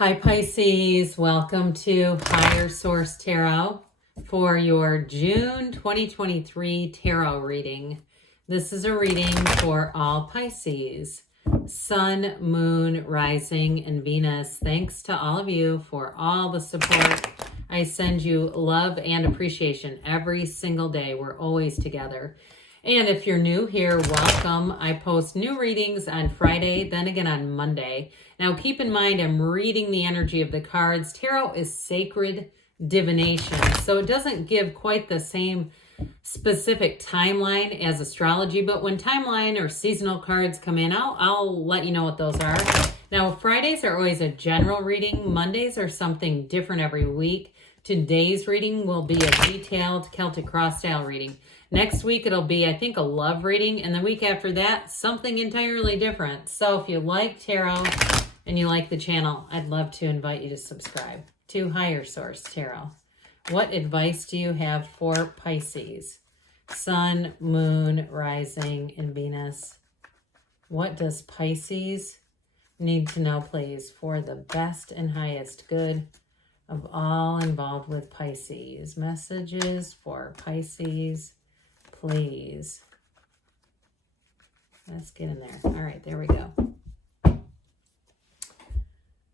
Hi Pisces, welcome to Higher Source Tarot for your June 2023 tarot reading. This is a reading for all Pisces, Sun, Moon, Rising, and Venus. Thanks to all of you for all the support. I send you love and appreciation every single day. We're always together. And if you're new here, welcome. I post new readings on Friday, then again on Monday. Now, keep in mind, I'm reading the energy of the cards. Tarot is sacred divination, so it doesn't give quite the same specific timeline as astrology, but when timeline or seasonal cards come in, I'll let you know what those are. Now, Fridays are always a general reading. Mondays are something different every week. Today's reading will be a detailed Celtic cross style reading. Next week, it'll be, I think, a love reading. And the week after that, something entirely different. So if you like tarot and you like the channel, I'd love to invite you to subscribe to Higher Source Tarot. What advice do you have for Pisces? Sun, Moon, Rising, and Venus. What does Pisces need to know, please, for the best and highest good of all involved with Pisces? Messages for Pisces, please. Let's get in there. All right, there we go.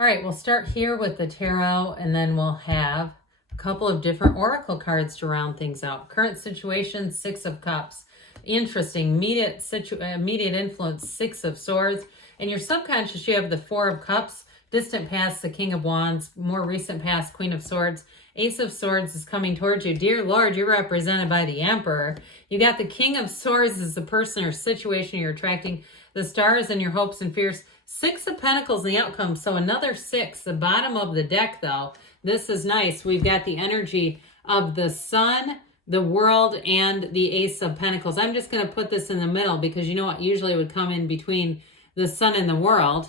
All right, we'll start here with the tarot, and then we'll have a couple of different oracle cards to round things out. Current situation, Six of Cups. Interesting. Immediate influence, Six of Swords. In your subconscious, you have the Four of Cups. Distant past, the King of Wands. More recent past, Queen of Swords. Ace of Swords is coming towards you. Dear Lord, you're represented by the Emperor. You got the King of Swords as the person or situation you're attracting. The stars and your hopes and fears. Six of Pentacles, the outcome. So another six, the bottom of the deck, though. This is nice. We've got the energy of the Sun, the World, and the Ace of Pentacles. I'm just going to put this in the middle because you know what usually would come in between the Sun and the World?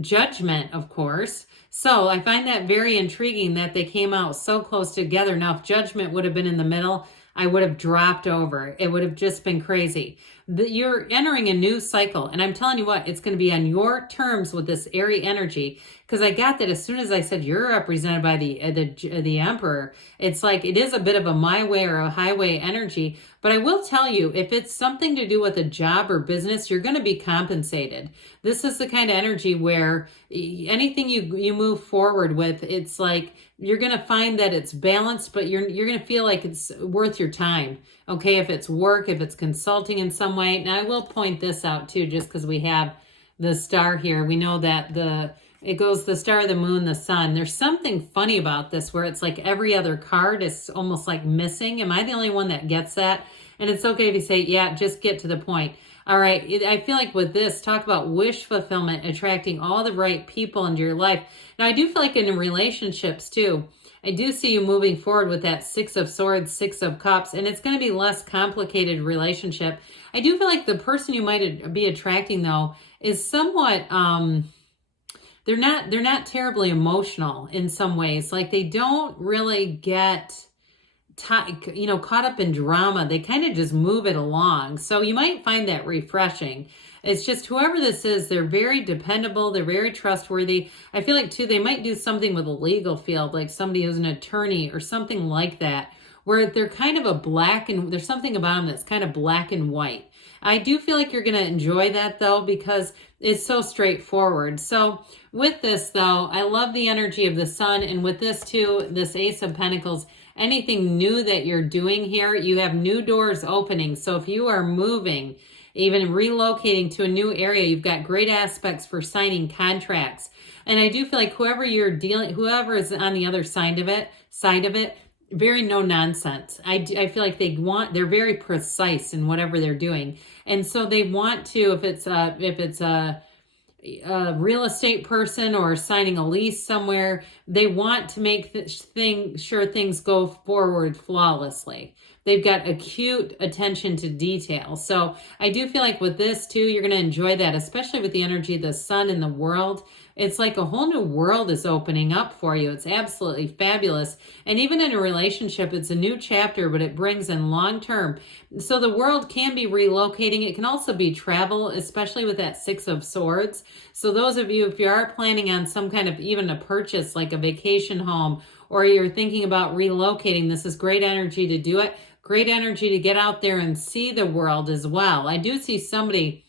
Judgment, of course. So I find that very intriguing that they came out so close together. Now, if Judgment would have been in the middle, I would have dropped over. It would have just been crazy. You're entering a new cycle, and I'm telling you what, it's going to be on your terms with this airy energy, because I got that as soon as I said you're represented by the Emperor. It's like it is a bit of a my way or a highway energy, but I will tell you, if it's something to do with a job or business, you're going to be compensated. This is the kind of energy where anything you move forward with, it's like you're going to find that it's balanced, but you're going to feel like it's worth your time. Okay, if it's work, if it's consulting in some way. Now, I will point this out too, just because we have the star here. We know that it goes the star, the moon, the sun. There's something funny about this where it's like every other card is almost like missing. Am I the only one that gets that? And it's okay if you say, yeah, just get to the point. All right, I feel like with this, talk about wish fulfillment, attracting all the right people into your life. Now, I do feel like in relationships too, I do see you moving forward with that Six of Swords, Six of Cups, and it's going to be less complicated relationship. I do feel like the person you might be attracting, though, is somewhat, they're not terribly emotional in some ways. Like they don't really get caught up in drama. They kind of just move it along. So you might find that refreshing. It's just whoever this is, they're very dependable. They're very trustworthy. I feel like too, they might do something with a legal field, like somebody who's an attorney or something like that, where they're kind of there's something about them that's kind of black and white. I do feel like you're going to enjoy that though, because it's so straightforward. So with this though, I love the energy of the Sun. And with this too, this Ace of Pentacles, anything new that you're doing here, you have new doors opening. So if you are moving, even relocating to a new area, you've got great aspects for signing contracts. And I do feel like whoever is on the other side of it, very no nonsense. I feel like they're very precise in whatever they're doing. And so they want to, if it's a real estate person or signing a lease somewhere, they want to make sure things go forward flawlessly. They've got acute attention to detail. So I do feel like with this too, you're going to enjoy that, especially with the energy of the Sun and the World. It's like a whole new world is opening up for you. It's absolutely fabulous. And even in a relationship, it's a new chapter, but it brings in long term. So the world can be relocating. It can also be travel, especially with that Six of Swords. So those of you, if you are planning on some kind of even a purchase, like a vacation home, or you're thinking about relocating, this is great energy to do it. Great energy to get out there and see the world as well. I do see somebody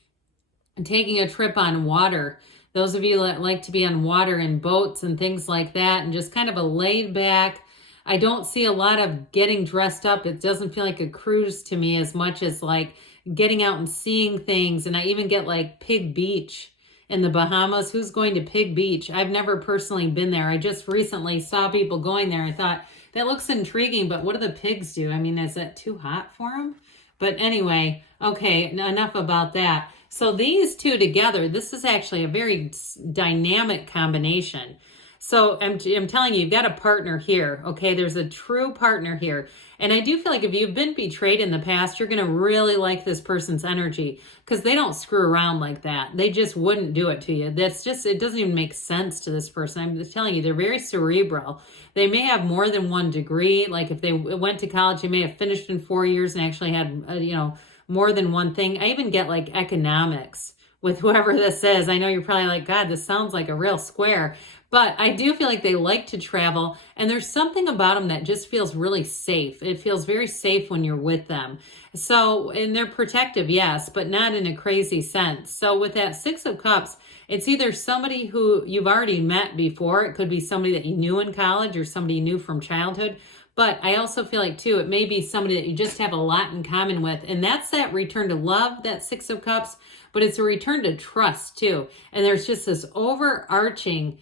taking a trip on water. Those of you that like to be on water in boats and things like that, and just kind of a laid back. I don't see a lot of getting dressed up. It doesn't feel like a cruise to me as much as like getting out and seeing things. And I even get like Pig Beach in the Bahamas. Who's going to Pig Beach? I've never personally been there. I just recently saw people going there. I thought, that looks intriguing, but what do the pigs do? I mean, is that too hot for them? But anyway, okay, enough about that. So these two together, this is actually a very dynamic combination. So I'm telling you, you've got a partner here, okay? There's a true partner here. And I do feel like if you've been betrayed in the past, you're going to really like this person's energy because they don't screw around like that. They just wouldn't do it to you. That's just, it doesn't even make sense to this person. I'm just telling you, they're very cerebral. They may have more than one degree. Like if they went to college, they may have finished in 4 years and actually had, more than one thing. I even get like economics with whoever this is. I know you're probably like, God, this sounds like a real square. But I do feel like they like to travel, and there's something about them that just feels really safe. It feels very safe when you're with them. So, and they're protective, yes, but not in a crazy sense. So with that Six of Cups, it's either somebody who you've already met before. It could be somebody that you knew in college or somebody you knew from childhood. But I also feel like, too, it may be somebody that you just have a lot in common with. And that's that return to love, that Six of Cups. But it's a return to trust, too. And there's just this overarching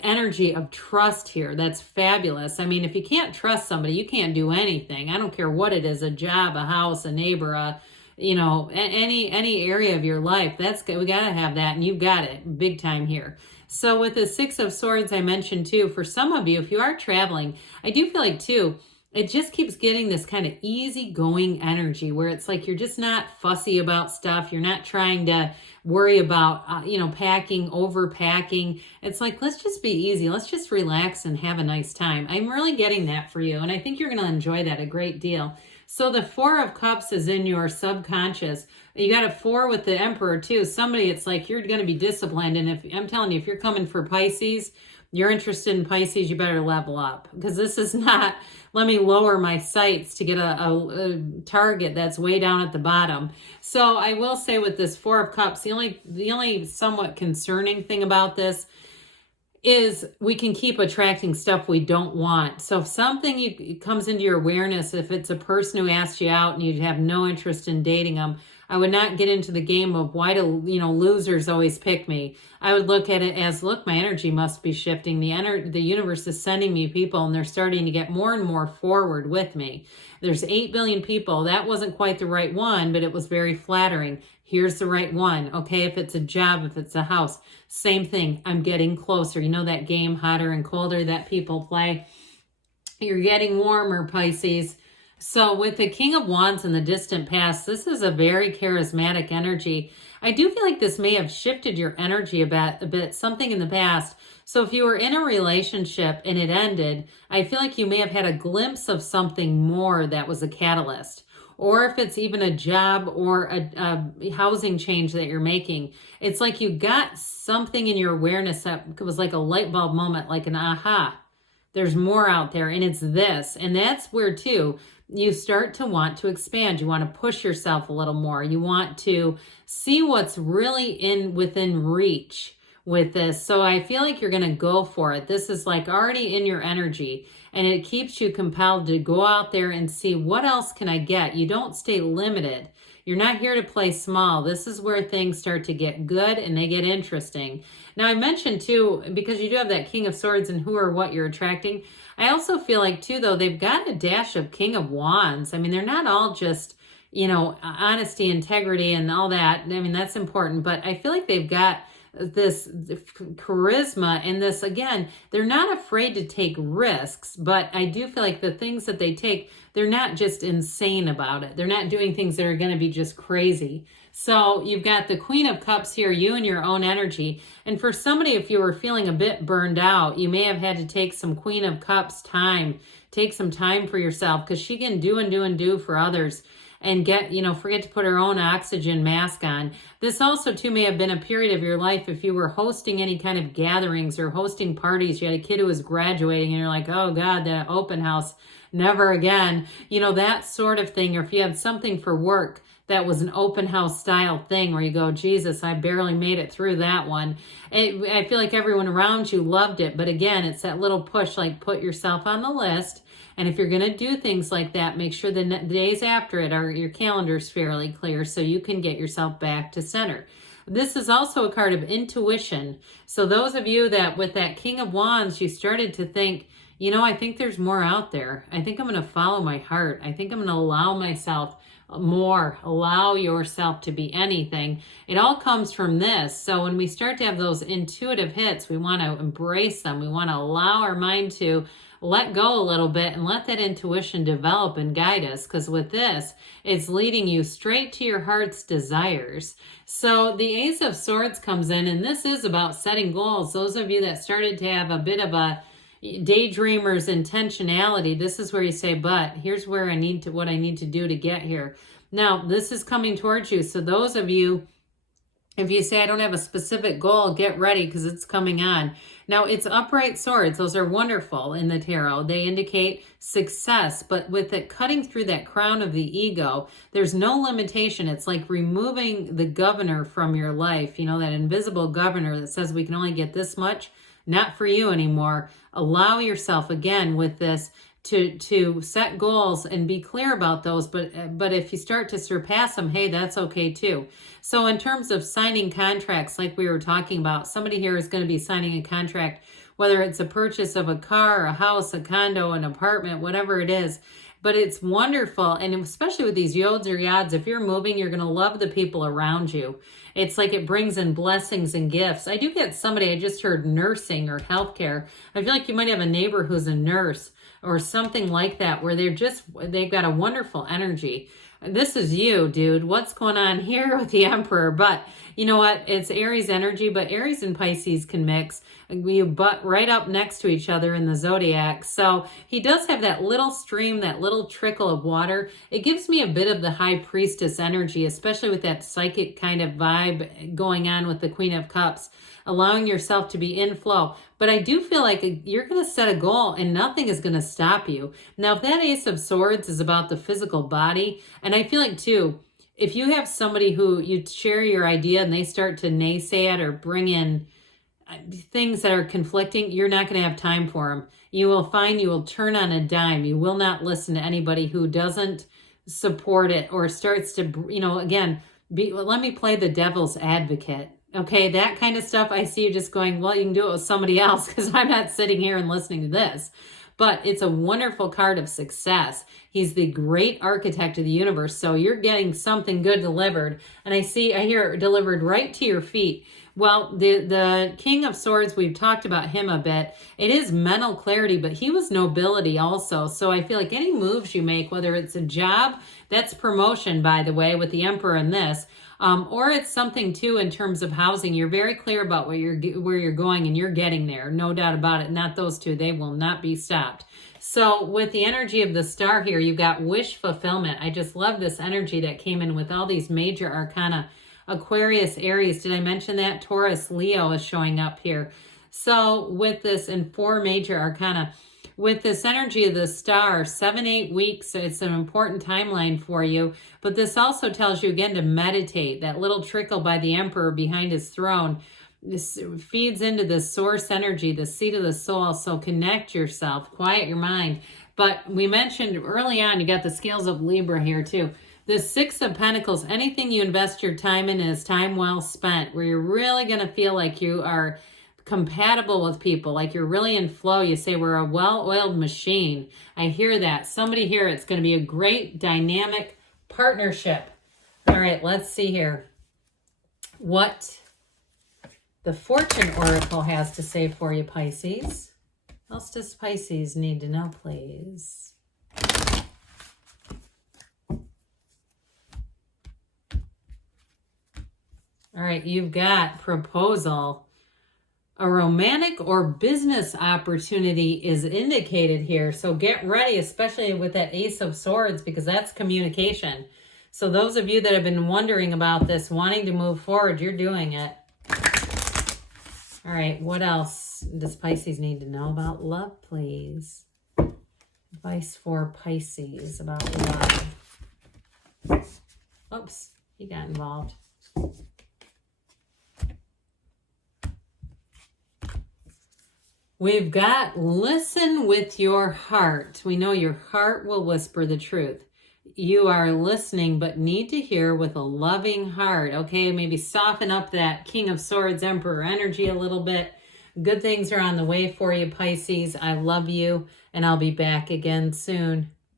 energy of trust here. That's fabulous. I mean, if you can't trust somebody, you can't do anything. I don't care what it is, a job, a house, a neighbor, any area of your life. That's good. We got to have that. And you've got it big time here. So with the Six of Swords, I mentioned too, for some of you, if you are traveling, I do feel like too, it just keeps getting this kind of easygoing energy where it's like you're just not fussy about stuff. You're not trying to worry about, packing, overpacking. It's like, let's just be easy. Let's just relax and have a nice time. I'm really getting that for you. And I think you're going to enjoy that a great deal. So the Four of Cups is in your subconscious. You got a 4 with the Emperor too. Somebody, it's like you're going to be disciplined. And if I'm telling you, if you're coming for Pisces, you're interested in Pisces, you better level up. Because this is not, let me lower my sights to get a target that's way down at the bottom. So I will say with this Four of Cups, the only somewhat concerning thing about this is we can keep attracting stuff we don't want. So if something comes into your awareness, if it's a person who asked you out and you have no interest in dating them, I would not get into the game of why do losers always pick me. I would look at it as, look, my energy must be shifting. The universe is sending me people, and they're starting to get more and more forward with me. There's 8 billion people. That wasn't quite the right one, but it was very flattering. Here's the right one. Okay, if it's a job, if it's a house, same thing. I'm getting closer. You know that game, Hotter and Colder, that people play? You're getting warmer, Pisces. So with the King of Wands in the distant past, this is a very charismatic energy. I do feel like this may have shifted your energy a bit, something in the past. So if you were in a relationship and it ended, I feel like you may have had a glimpse of something more that was a catalyst. Or if it's even a job or a housing change that you're making, it's like you got something in your awareness that was like a light bulb moment, like an aha. There's more out there, and it's this. And that's where, too, you start to want to expand. You want to push yourself a little more. You want to see what's really within reach with this. So I feel like you're going to go for it. This is like already in your energy, and it keeps you compelled to go out there and see what else can I get. You don't stay limited. You're not here to play small. This is where things start to get good and they get interesting. Now I mentioned too, because you do have that King of Swords and who or what you're attracting, I also feel like too, though, they've got a dash of King of Wands. I mean, they're not all just, honesty, integrity, and all that. I mean, that's important, but I feel like they've got this charisma and this, again, they're not afraid to take risks, but I do feel like the things that they take, they're not just insane about it. They're not doing things that are going to be just crazy. So you've got the Queen of Cups here, you and your own energy. And for somebody, if you were feeling a bit burned out, you may have had to take some Queen of Cups time. Take some time for yourself, because she can do and do and do for others and forget to put her own oxygen mask on. This also too may have been a period of your life if you were hosting any kind of gatherings or hosting parties. You had a kid who was graduating and you're like, oh God, that open house, never again. That sort of thing. Or if you had something for work that was an open house style thing where you go, Jesus, I barely made it through that one. I feel like everyone around you loved it. But again, it's that little push, like put yourself on the list. And if you're going to do things like that, make sure the days after it are your calendar's fairly clear so you can get yourself back to center. This is also a card of intuition. So those of you that with that King of Wands, you started to think, I think there's more out there. I think I'm going to follow my heart. I think I'm going to allow myself more. Allow yourself to be anything. It all comes from this. So when we start to have those intuitive hits, we want to embrace them. We want to allow our mind to let go a little bit and let that intuition develop and guide us, because with this, it's leading you straight to your heart's desires. So the Ace of Swords comes in, and this is about setting goals. Those of you that started to have a bit of a daydreamer's intentionality, this is where you say, but here's where what I need to do to get here. Now, this is coming towards you. So those of you, if you say, I don't have a specific goal, get ready because it's coming on. Now, it's upright swords. Those are wonderful in the tarot. They indicate success, but with it cutting through that crown of the ego, there's no limitation. It's like removing the governor from your life, that invisible governor that says we can only get this much. Not for you anymore. Allow yourself, again, with this, to set goals and be clear about those, but if you start to surpass them, hey, that's okay too. So in terms of signing contracts, like we were talking about, somebody here is going to be signing a contract, whether it's a purchase of a car, a house, a condo, an apartment, whatever it is. But it's wonderful, and especially with these yods or yads, if you're moving, you're going to love the people around you. It's like it brings in blessings and gifts. I do get somebody, I just heard nursing or healthcare. I feel like you might have a neighbor who's a nurse or something like that, where they've got a wonderful energy. This is you, dude. What's going on here with the Emperor? But you know what? It's Aries energy, but Aries and Pisces can mix. You butt right up next to each other in the zodiac. So he does have that little stream, that little trickle of water. It gives me a bit of the High Priestess energy, especially with that psychic kind of vibe going on with the Queen of Cups, allowing yourself to be in flow. But I do feel like you're going to set a goal and nothing is going to stop you. Now, if that Ace of Swords is about the physical body, and I feel like too, if you have somebody who you share your idea and they start to naysay it or bring in things that are conflicting, you're not going to have time for them. You will find you will turn on a dime. You will not listen to anybody who doesn't support it or starts to, again, let me play the devil's advocate. Okay, that kind of stuff, I see you just going, well, you can do it with somebody else because I'm not sitting here and listening to this. But it's a wonderful card of success. He's the great architect of the universe. So you're getting something good delivered. And I hear it delivered right to your feet. Well, the King of Swords, we've talked about him a bit. It is mental clarity, but he was nobility also. So I feel like any moves you make, whether it's a job, that's promotion, by the way, with the Emperor in this, or it's something too in terms of housing. You're very clear about where you're going and you're getting there. No doubt about it. Not those two. They will not be stopped. So with the energy of the star here, you've got wish fulfillment. I just love this energy that came in with all these major arcana. Aquarius, Aries, did I mention that? Taurus, Leo is showing up here. So with this in 4 major arcana, with this energy of the star, 7-8 weeks, it's an important timeline for you. But this also tells you again to meditate. That little trickle by the Emperor behind his throne, this feeds into the source energy, the seat of the soul. So connect yourself, quiet your mind. But we mentioned early on, you got the scales of Libra here too. The 6 of Pentacles, anything you invest your time in is time well spent, where you're really going to feel like you are compatible with people, like you're really in flow. You say we're a well-oiled machine. I hear that. Somebody here, it's going to be a great dynamic partnership. All right, let's see here. What the Fortune Oracle has to say for you, Pisces. What else does Pisces need to know, please? All right, you've got proposal. A romantic or business opportunity is indicated here. So get ready, especially with that Ace of Swords, because that's communication. So those of you that have been wondering about this, wanting to move forward, you're doing it. All right, what else does Pisces need to know about love, please? Advice for Pisces about love. Oops, he got involved. We've got listen with your heart. We know your heart will whisper the truth. You are listening, but need to hear with a loving heart. Okay, maybe soften up that King of Swords, Emperor energy a little bit. Good things are on the way for you, Pisces. I love you, and I'll be back again soon.